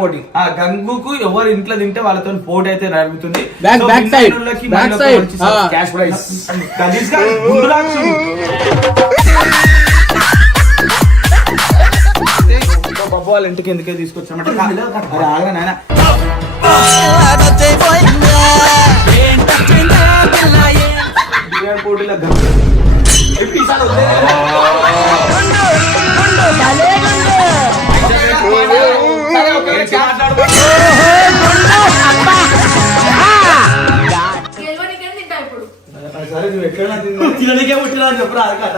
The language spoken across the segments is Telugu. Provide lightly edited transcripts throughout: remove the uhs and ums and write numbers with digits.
పోటీ గంగుకు ఎవరు ఇంట్లో తింటే వాళ్ళతో పోటీ అయితే జరుగుతుంది. క్యాష్ ప్రైజ్ బాబు వాళ్ళ ఇంటికి ఎందుకే తీసుకొచ్చామంటే ఆగరా నాయన పోటీలో సరే నువ్వు ఎక్కడ తినడానికే పుట్టినా అని చెప్పరా అది కాట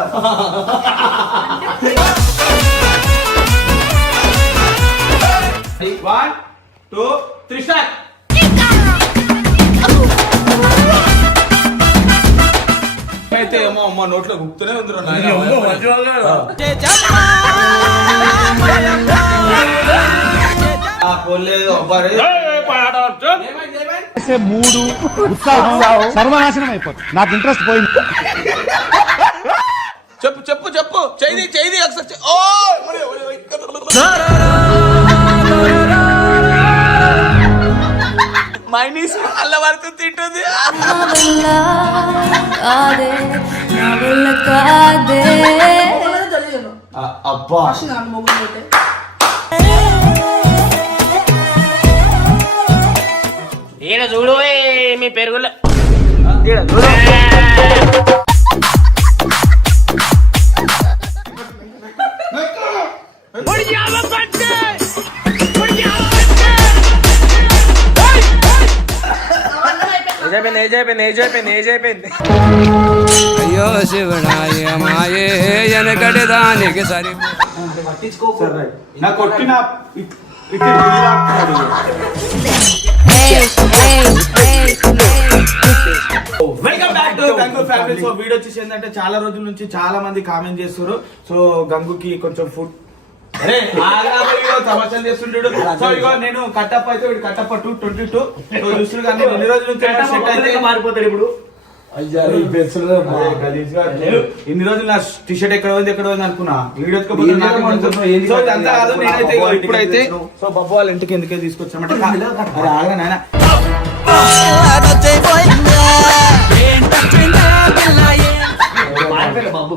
1 2 3 స్టార్ట్. అయితే ఏమో అమ్మ నోట్లో గుప్తూనే ఉంది మూడు ఉత్సాహం సర్వనాశనం అయిపోతుంది. నాకు ఇంట్రెస్ట్ పోయింది. చెప్పు చెప్పు చెప్పు చేయి మైనీస్ అల్ల వరకు తింటుంది. అబ్బా ఈడ చూడు మీ పెరుగులో అయిపోయింది. అయ్యో శివనాయ మాయే వెనకటి దానికి సరి నా కొట్టిన welcome back to Gangu family. So video వచ్చేసి ఏంటంటే చాలా రోజుల నుంచి చాలా మంది కామెంట్ చేస్తారు. సో గంగుకి కొంచెం ఫుడ్ సమస్యలు చేస్తుంటాడు. సో ఇగో నేను కట్టప్ప అయితే కట్టప్ప 222 చూస్తుడు కానీ ఎన్ని రోజుల నుంచి సెట్ అయితే మారిపోతాడు ఇప్పుడు. ఇన్ని రోజులు నా టీ షర్ట్ ఎక్కడ ఉంది అనుకున్నా. వీడియో కాదు నేనైతే ఇప్పుడైతే సో బాబు వాళ్ళ ఇంటికి ఎందుకే తీసుకొచ్చామంటే ఆగరా నాయన బాబు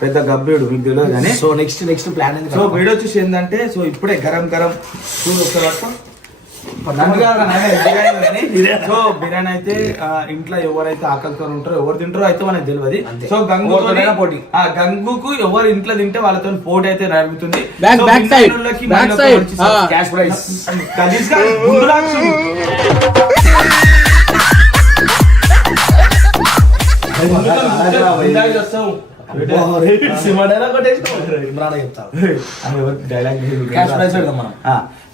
పెద్ద గబ్బేడు మీకు తెలియదు కానీ. So next plan. So video వచ్చేసి ఏంటంటే సో ఇప్పుడే గరం చూడు ఒకసారి సో బిర్యానీ అయితే ఇంట్లో ఎవరైతే ఆకలితో ఉంటారో ఎవరు తింటారో అయితే మనకు తెలియదు. సో పోటీ గంగుకు ఎవరు ఇంట్లో తింటే వాళ్ళతో పోటీ అయితే జరుగుతుంది. క్యాష్ ప్రైజ్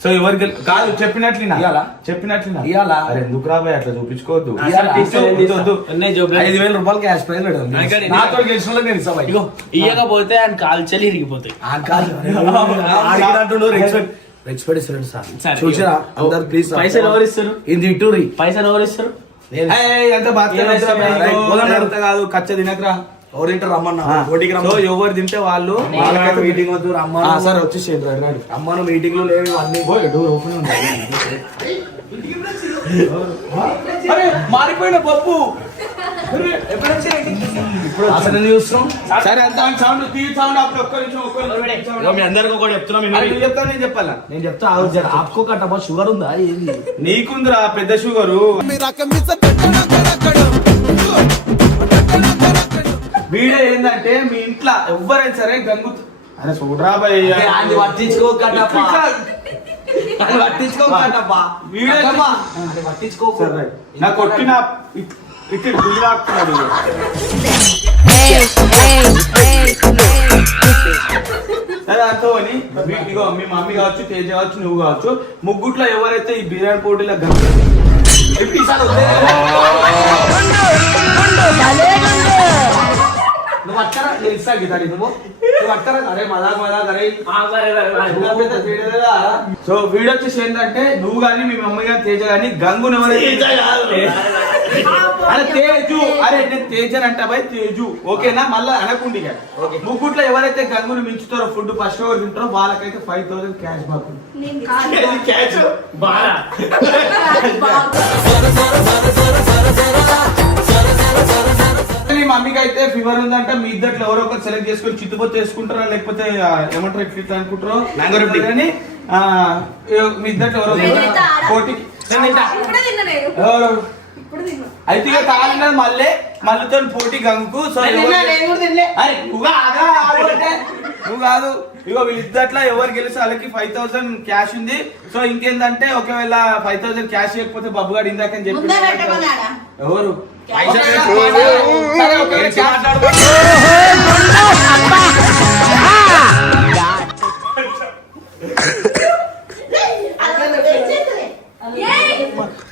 సో ఎవరికి కాదు చెప్పినట్లు ఎందుకు రాబాయ్ అట్లా చూపించుకోవద్దు. 5,000 రూపాయలు క్యాష్ ప్రైజ్ పెడదాం. ఇయ్యకపోతే ఆయన కాలు చెల్లి ఇరిగిపోతాయి. పైసలు ఎవరు ఇస్తారు? పైసలు ఎవరు ఇస్తారు? కాదు కచ్చ తినకరా ఎవరు తింటారు రమ్మన్నా ఎవరు తింటే వాళ్ళు మీటింగ్ వద్దు రమ్మన్నా. సరే వచ్చేసి రమ్మను మీటింగ్ లో లేవు అన్ని డోర్ ఓపెన్ ఉంది. మారిపోయిన పప్పు సరే అంత సౌండ్ సౌండ్ అప్పుడు ఒక్క నిమిషం మీ అందరికి ఒకటి చెప్తున్నా. నేను చెప్పాలా నేను చెప్తా ఆపుకోకట్టబ్బా. షుగర్ ఉందా? ఏంది నీకుందిరా పెద్ద షుగరు. వీడియో ఏంటంటే మీ ఇంట్లో ఎవరైనా సరే గంగు అరే చూడరా బాయ్ పట్టించుకో నా కొట్టిన ఇటు గుజరాతున్నాడు. సరే అర్థం అని ఇగో మీ మమ్మీ కావచ్చు తేజ కావచ్చు నువ్వు కావచ్చు ముగ్గుట్లో ఎవరైతే ఈ బిర్యానీ పోటీలో నువ్వు అక్కరా నేను ఇస్తా గితారి నువ్వు అక్కరా అరే మదాక్ అరే. సో వీడియో వచ్చేసి ఏంటంటే నువ్వు కానీ మీ మమ్మీ కానీ తేజ కానీ గంగుని ఎవరైతే అరే తేజు, అరే నేను తేజ్ అని అంటా భయ్, తేజు ఓకేనా? మళ్ళా అనకుండి ముగ్గుట్లో ఎవరైతే గంగులు మించుతారో ఫుడ్ ఫస్ట్ ఎవరు తింటారో వాళ్ళకైతే 5,000 క్యాష్ బాక్. క్యాష్ బాగా మీ మమ్మీకి అయితే ఫీవర్ ఉందంట. మీ ఇద్దరు ఎవరో ఒకరు సెలెక్ట్ చేసుకొని చిత్తుపోతే వేసుకుంటారా లేకపోతే ఏమంటారు ఇట్లా అనుకుంటారో మ్యాంగో రెడ్డి అని మీ ఇద్దరు ఎవరో పోటీకి అయితే ఇక కాలిన మళ్ళీతో పోటీ గంగుకు. సో నువ్వు కాదు, ఇగో వీళ్ళిద్దట్లో ఎవరు గెలిస్తే వాళ్ళకి 5,000 క్యాష్ ఉంది. సో ఇంకేందంటే ఒకవేళ 5,000 క్యాష్ ఇవ్వకపోతే బబ్బు గారు ఇందాకని చెప్పి ఎవరు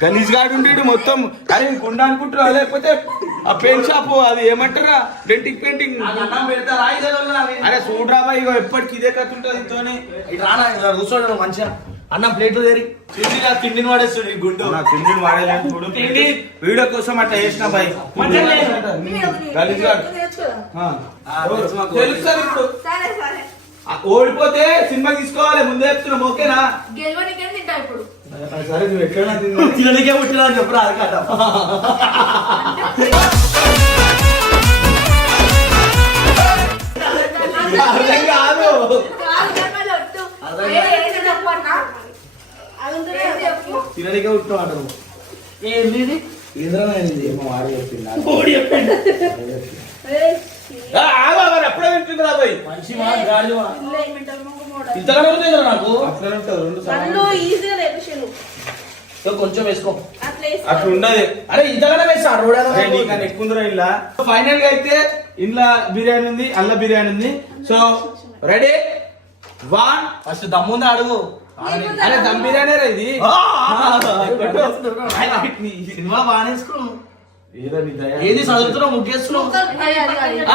గలీజ్ గాడు ఉండేడు మొత్తం. అరే గుండా అనుకుంటారా లేకపోతే ఆ పెయింట్ షాప్ అది ఏమంటారా డెంటింగ్ పెయింటింగ్. అరే చూడరాబా ఇగో ఎప్పటికి ఇదే కథ ఉంటుంది. కూర్చోడు మంచిగా అన్నం ప్లేట్లు తెరి తిండిని వాడేస్తుంది గుండు. తిండిని వాడేలేదు చూడు, వీడియో కోసం అట్లా చేసిన బాయ్. గలీజ్ గాడు తెలుసు ఇప్పుడు. ఓడిపోతే సినిమా తీసుకోవాలి ముందే చెప్తున్నాం, ఓకేనా? సరే నువ్వు ఎట్లా తిననికే పుట్టినా అని చెప్పరా అది కథ. కాదు తిననికే పుట్టినా అంటారు. ఏంది ఎప్పుడే వింటుంది రాబోయ్. మంచి మాట గాడి ఇంతగానే ఉంటుంది నాకు. అట్లా ఉంటుంది 2 కొంచెం వేసుకో అట్లా ఉండదు. అరే ఇంతగానే వేసా రోడ్ నీకన్నా ఎక్కువ ఉందిరా ఇలా. ఫైనల్ గా అయితే ఇంట్లో బిర్యానీ ఉంది, అల్ల బిర్యానీ ఉంది. సో రెడీ 1 ఫస్ట్ దమ్ముంది అడుగు. అరే దమ్ బిర్యానీ రా ఇది. సినిమా బాగానేసుకున్నావు. ఏదో నీ దయ. ఏది చదువుతున్నావు ముగ్గేస్తున్నావు.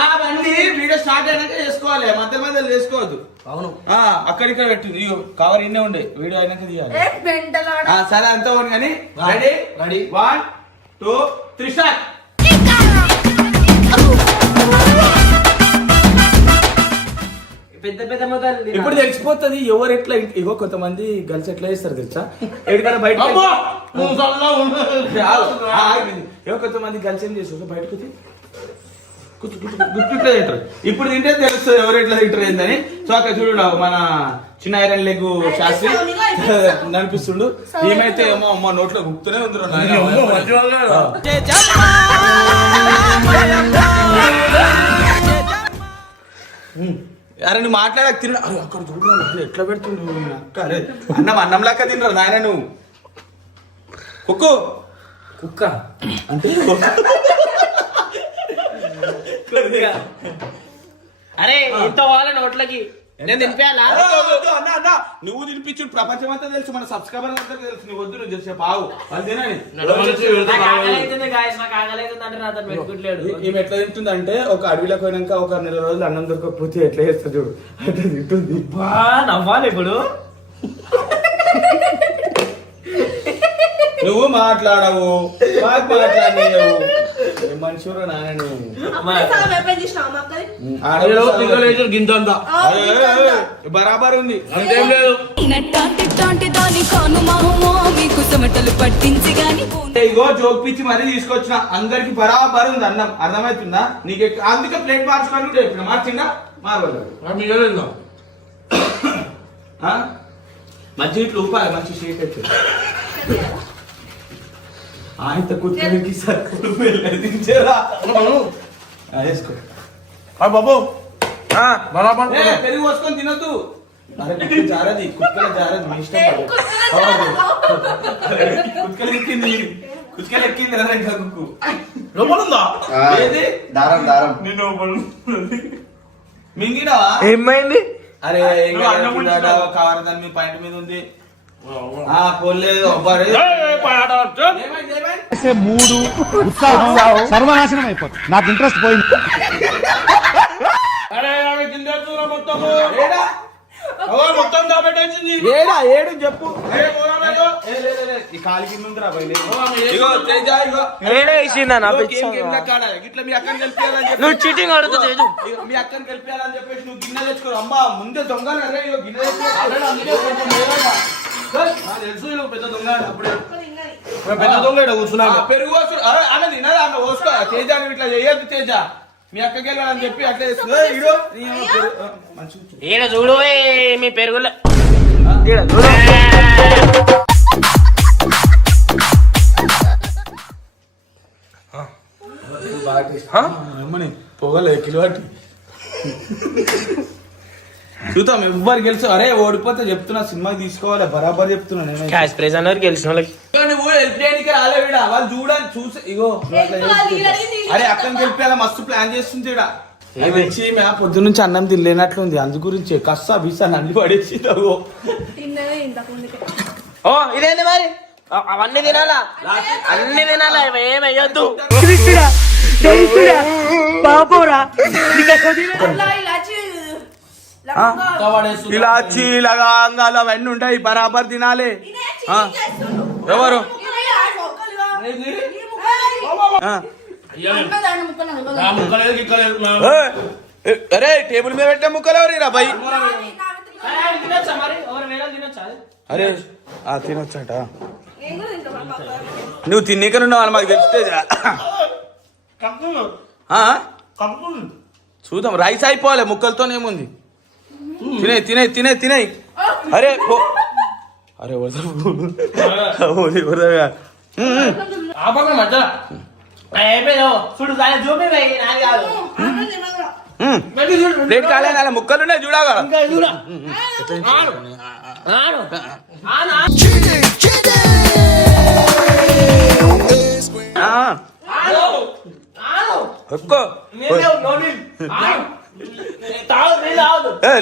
అవన్నీ వీడియో స్టార్ట్ అయినాక చేసుకోవాలి, మధ్య మధ్యలో చేసుకోవద్దు. అవును అక్కడిక్కడ పెట్టింది ఇగో కవర్ ఇన్నే ఉండే, వీడియో అయినాక తీయాలి. సరే అంతా ఉంది కానీ రెడీ రెడీ 1 2 3 స్టార్ట్. పెద్ద పెద్ద మొదలు ఇప్పుడు తెలిసిపోతుంది ఎవరు ఎట్లా. ఇగో కొంతమంది గర్ల్స్ ఎట్లా చేస్తారు తెలుసా, ఎక్కడికైనా బయట కొంతమంది గర్ల్స్ ఏం చేస్తారు బయటకు గుర్తుట్లా తింటారు. ఇప్పుడు తింటే తెలుస్తుంది ఎవరు ఎట్లా తింటారు ఏందని. సో అక్కడ చూడు మన చిన్న ఐరన్ లెగ్ శాస్త్రి నడిపిస్తుండు. ఏమైతే ఏమో అమ్మ నోట్లో గుప్తూనే ఉంది. అరే నువ్వు మాట్లాడక తిన. అరే అక్కడ చూడు ఎట్లా పెడుతుండు అక్క. అరే అన్నం లెక్క తినరు నాయన నువ్వు. కుక్కు కుక్క అంటే అరే ఇంత వాళ్ళ నోట్లకి నేను తినిపించాలా? నువ్వు తినిపించు, ప్రపంచం అంతా తెలుసు, మన సబ్స్క్రైబర్ అంతా తెలుసు. నువ్వు వద్దు, నువ్వు చేసే పావు అది తినని. ఈమె ఎట్లా తింటుంది అంటే ఒక అడవిలోకి పోయినాక ఒక 4 రోజులు అన్నం దొరకకపోతే ఎట్లా చేస్తా చూడు అట్లా తింటుంది. నవ్వాలి ఇప్పుడు. నువ్వు మాట్లాడవు, మాకు మాట్లాడలేవు. మనుషులు నాన్న బరాబర్ ఉంది, అంతేం లేదు. ఇగో జోక్ పిచ్చి మరీ తీసుకొచ్చిన, అందరికి బరాబర్ ఉంది అన్నం. అర్థమవుతుందా నీకు? అందుకే ప్లేట్ మార్చుకొని చెప్పిన. మార్చిందా? మారవలేదు. మంచి ఇట్లు ఊపాలి, మంచి షేక్ అయితే ఆయన కుక్కడికి సరిచేరా వేసుకో బాబు. పెరుగు పోసుకొని తినొద్దు. జారది కుక్కల జారది, మీ ఇష్టం. కుక్కలు ఎక్కింది, కుక్కలు ఎక్కింది కదా ఇంకా కుక్కు. లోపలుందా ఏది? దారం దారం మింగినావా? ఏమైంది? అరే కావరదాన్ని మీ పాయింట్ మీద ఉంది. పోలేదు మూడు ఉత్సాహం సర్వనాశనం అయిపోతుంది. నాకు ఇంట్రెస్ట్ పోయింది. మొత్తం దాపెట్టేసింది. ఏడా ఏడు చెప్పు. ఈ కాలి కింద ఉందిరా బయలు. ఇగో తేజ ఇగో ఇట్లా మీ అక్కని గెలిపియాలని చెప్పి నువ్వు చీటింగ్ అడుగుతా తేజు. ఇగో మీ అక్కని గెలిపియాలని చెప్పేసి నువ్వు గిన్నె తెచ్చుకో. అమ్మా ముందే దొంగలు అరే ఇగో గిన్నె తెలుసు వీళ్ళు పెద్ద దొంగ. అప్పుడే పెద్ద దొంగ ఇక్కడ కూర్చున్నాను. పెరుగు ఆమె తినదా ఆమె పోసుకో. తేజ నువ్వు ఇట్లా చేయొద్దు తేజ. మీ అక్కకి వెళ్ళాలని చెప్పి అట్లా ఈడ చూడు మీ పెరుగులో ఈడ చూడు. పొగలే కిలోటి చూద్దాం ఎవ్వరు గెలుసు. అరే ఓడిపోతే చెప్తున్నా సినిమాకి తీసుకోవాలి బరాబర్ చెప్తున్నా నేను. క్యాష్ ప్రైజ్ అన్నారు గెలిచిన వాళ్ళకి. నువ్వు హెల్ప్ చేయడానికి రాలే వీడ వాళ్ళు చూడాలి చూసి ఇగో అరే అక్కని గెలిపేలా మస్తు ప్లాన్ చేస్తుంది ఈడ. వచ్చి పొద్దు నుంచి అన్నం తినలేనట్లుంది అందు గురించి కస్సా బీసా నన్ను పడేసి ఓ ఇదేంటి మరి అవన్నీ తినాలా అన్ని తినాలా ఏమయ్యొద్దు. ఇలాచి లవంగాలు అవన్నీ ఉంటాయి బరాబర్ తినాలి. ఎవరు అరే టేబుల్ మీద పెట్టే ముక్కలు ఎవరు రా భయ్. అరే తినొచ్చట నువ్వు తిన్నీకనే ఉన్నావు మాకు తెలిస్తే చూద్దాం. రైస్ అయిపోవాలి ముక్కలతోనేముంది. తినే తినే తినే తినే. అరే అరే చూడు చూపి నాది కాదు ప్లేట్ కాలే ముక్కలు ఉన్నాయి చూడగా.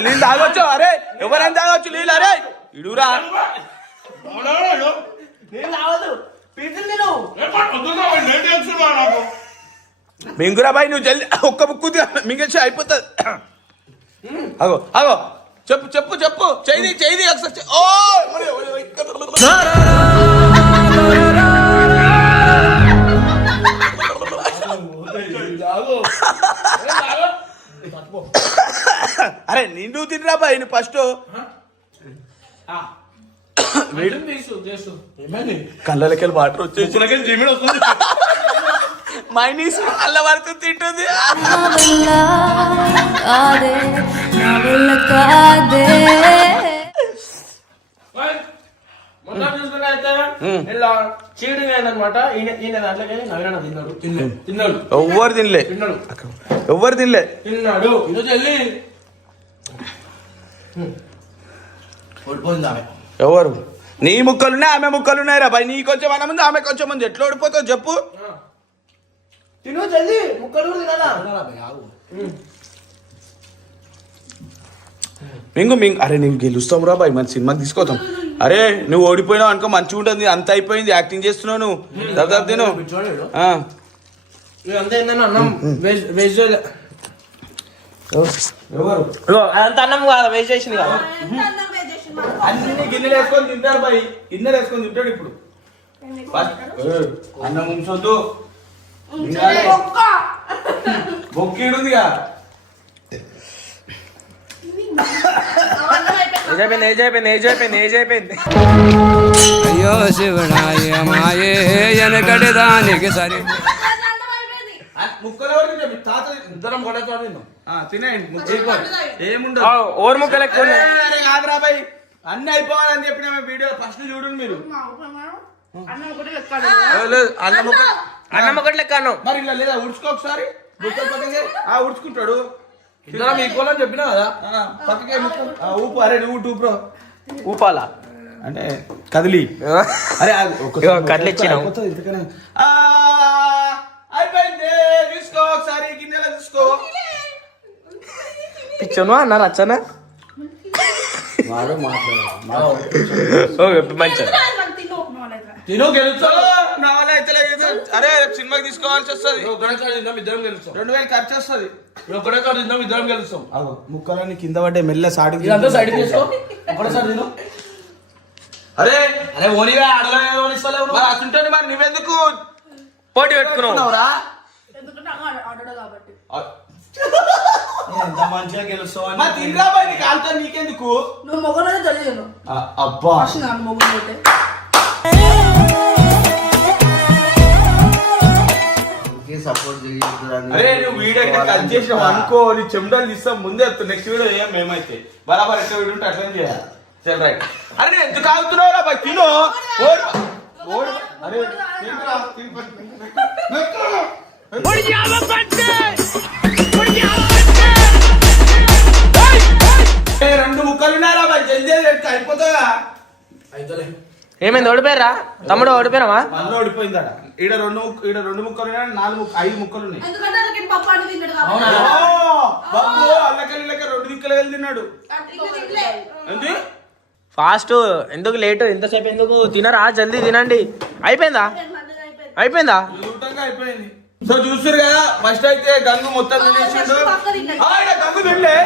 నీళ్ళు తాగొచ్చు. అరే ఎవరైనా తాగొచ్చు నీళ్ళు. అరే ఇడురా మింగురా బాయ్ నువ్వు జల్ది ఒక్క బుక్కు మింగేసి అయిపోతుంది. అగో అగో చెప్పు చెప్పు చెప్పు చేయి చేయి ఒకసారి. ఓ అరే నిండు తినరా బాయ్ నువ్వు ఫస్ట్. కళ్ళకి వాటర్ వచ్చేసి మైనీస్ అల్ల వరకు తింటుంది. చీటింగ్ అయిందనమాట. తిన్నాడు ఎవ్వరు తినలే ఎవ్వరు తినలే తిన్నాడు. ఈరోజు వెళ్ళి ఓడిపోయింది ఆమె. ఎవరు నీ ముక్కలున్నాయి ఆమె ముక్కలున్నాయి రా బాయ్. నీ కొంచెం అన్న ముందు ఆమె కొంచెం ముందు ఎట్లా ఓడిపోతావు చెప్పు. తిను జల్ది ముక్కలు తినాలా. మింగు మింగు. అరే నేను గెలుస్తాం రా బాయ్ మన సినిమాకి తీసుకోతాం. అరే నువ్వు ఓడిపోయినావు అనుకో మంచిగా ఉంటుంది. అంత అయిపోయింది యాక్టింగ్ చేస్తున్నావు నువ్వు. దాదాపు తిను. అంత ఏంటన్నా అన్నం వెజ్ ఎవరు అంత అన్నం కాదు వెజ్ చేసింది కాదు. అన్ని గిన్నెలు వేసుకొని తింటారు బాయ్. గిన్నెలు వేసుకొని తింటాడు ఇప్పుడు. అన్నం ఉంచొద్దు బొక్కీడుందిగా. అయ్యో శివనాయ మాయే వెనకటి దానికి సరి. ముక్కలు ఎవరు తాత ఇద్దరం కూడా తినేయండి. ఏముండదు ఓర్ ముక్కలు ఎక్కువ కాదురా బాయ్. అన్ని అయిపోవాలని చెప్పిన వీడియో ఫస్ట్ చూడండి మీరు. అన్నం ఒకటి లెక్క అన్నం మరి ఇలా లేదా ఉడుచుకో ఒకసారి. ఉడుచుకుంటాడు ఇద్దరం ఈక్వల్ అని చెప్పినా కదా. పక్కకే ఊపు. అరే నువ్వు ఊపు ఊపాలా అంటే కదిలి. అరే కదిలి ఇచ్చిన అయిపోయింది. తీసుకో ఒకసారి గిన్నెలో తీసుకో. పిచ్చను అన్నారు అచ్చనా తిను గెలుచో నా వల్ల అయితే అరే సినిమాకి తీసుకోవాల్సి వస్తుంది. ఒకటేసారి తిందాం, ఇద్దరం గెలుస్తాం. 2000 ఖర్చు వస్తుంది. ఒకటేసారి తిందాం, ఇద్దరం గెలుస్తాం. ముక్కలన్నీ కింద పడ్డే మెల్ల సాడి ఇదంతా సైడ్ చేసుకో. ఒకటేసారి తిను. అరే అరే ఓనిగా ఆడలేవు ఇస్తలేవు మరి అసుంటోని మరి నువ్వెందుకు పోటీ పెట్టుకున్నావురా? ఎందుకంటే ఆడాడు కాబట్టి. ఎంత మంచిగా గెలుస్తావు అని. మరి తినరా బాయ్, నీకు కాలుతో నీకెందుకు? నువ్వు మొగలనే తెలియదు. అబ్బా ఫస్ట్ నన్ను మొగలు పెట్టే. అరే నువ్వు వీడియో కట్ చేసినావు అనుకో, నీ చెమటలు తీస్తాం ముందే. నెక్స్ట్ వీడియో ఏం మేమైతే బరాబర్ ఎట్లా వీడియో ఉంటే అట్లా చేయాలి. చల్ రైట్. అరే నేను ఎందుకు ఆగుతున్నావు రా బాయ్, తిను. అరే తినరా, రెండు ముక్కలు ఉన్నారా బాయ్, జల్దీ అయిపోతాయా? అయితలే. ఏమైంది, ఓడిపోయారా తమ్ముడు? ఓడిపోయావా? మళ్ళీ ఓడిపోయిందట. ఈడ రెండు ముక్కలు ఉన్నాయి, 5 ముక్కలు ఉన్నాయి. ఎందుకంటే వాళ్ళకి పప్పు అన్నం తిన్నాడు అవునా? కాబట్టి. బాబు అల్లకెళ్ళక 2 దిక్కులు వెళ్ళి తిన్నాడు. ఇంకా తినలే. ఏంది ఫాస్ట్ ఎందుకు లేట్? ఎంతసేపు ఎందుకు? తినరా, జల్దీ తినండి. అయిపోయిందా? అయిపోయిందా? చూడటంగా అయిపోయింది. సో చూసారు కదా, ఫస్ట్ అయితే గంగు మొత్తం తినేసిండు. ఈడ గంగు తినలే.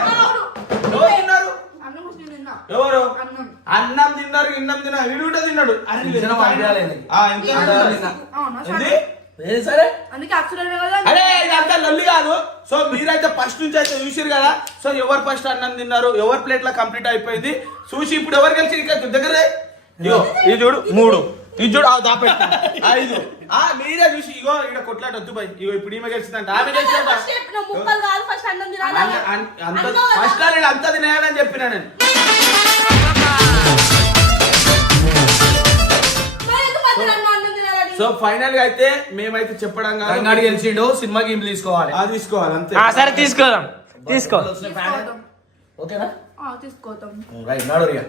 ఎవరు తిన్నారు? అన్నం ముస్లిం తిన్నా. ఎవరు? అన్నం. అన్నం తిన్నారు, ఇన్నం తిన్నారు. వీడు కూడా తిన్నాడు. అరే తినడం అయిపోయాలేదు. ఎంత అవునా? ఏంది? ఏది సరే అందుకే యాక్సిడెంట్ కదా. అరే ఇదంతా లొల్లి కాదు. సో మీరైతే ఫస్ట్ నుంచి అయితే చూసారు కదా. సో ఎవరు ఫస్ట్ అన్నం తిన్నారు, ఎవరి ప్లేట్ లో కంప్లీట్ అయిపోయింది చూసి ఇప్పుడు ఎవరు కలిసి ఇక్కడ దగ్గర ఇది చూడు 3, ఇది చూడు దాపెట్ట 5. మీరే చూసి ఇగో ఇక్కడ కొట్లాట వద్దు బాయ్. ఇగో ఇప్పుడు ఈమె గెలిచిందంట, ఆమె గెలిచిందంట. ముక్కలు కాదు, ఫస్ట్ అన్నం తినాలి. ఫస్ట్ నేను అంతా తినేయాలని చెప్పినా నేను. మరి ఎందుకు మధ్యలో అన్నం తినాలని? సో ఫైనల్ గా అయితే మేమైతే చెప్పడం కాదు, రంగాడి గెలిచిండు. సినిమా గేమ్ తీసుకోవాలి. తీసుకోవాలి అంతే. సరే తీసుకోదాం, తీసుకో. తీసుకోవద్దాం. ఓకేనా? తీసుకోవద్దాం. రైట్ నాడు రియా.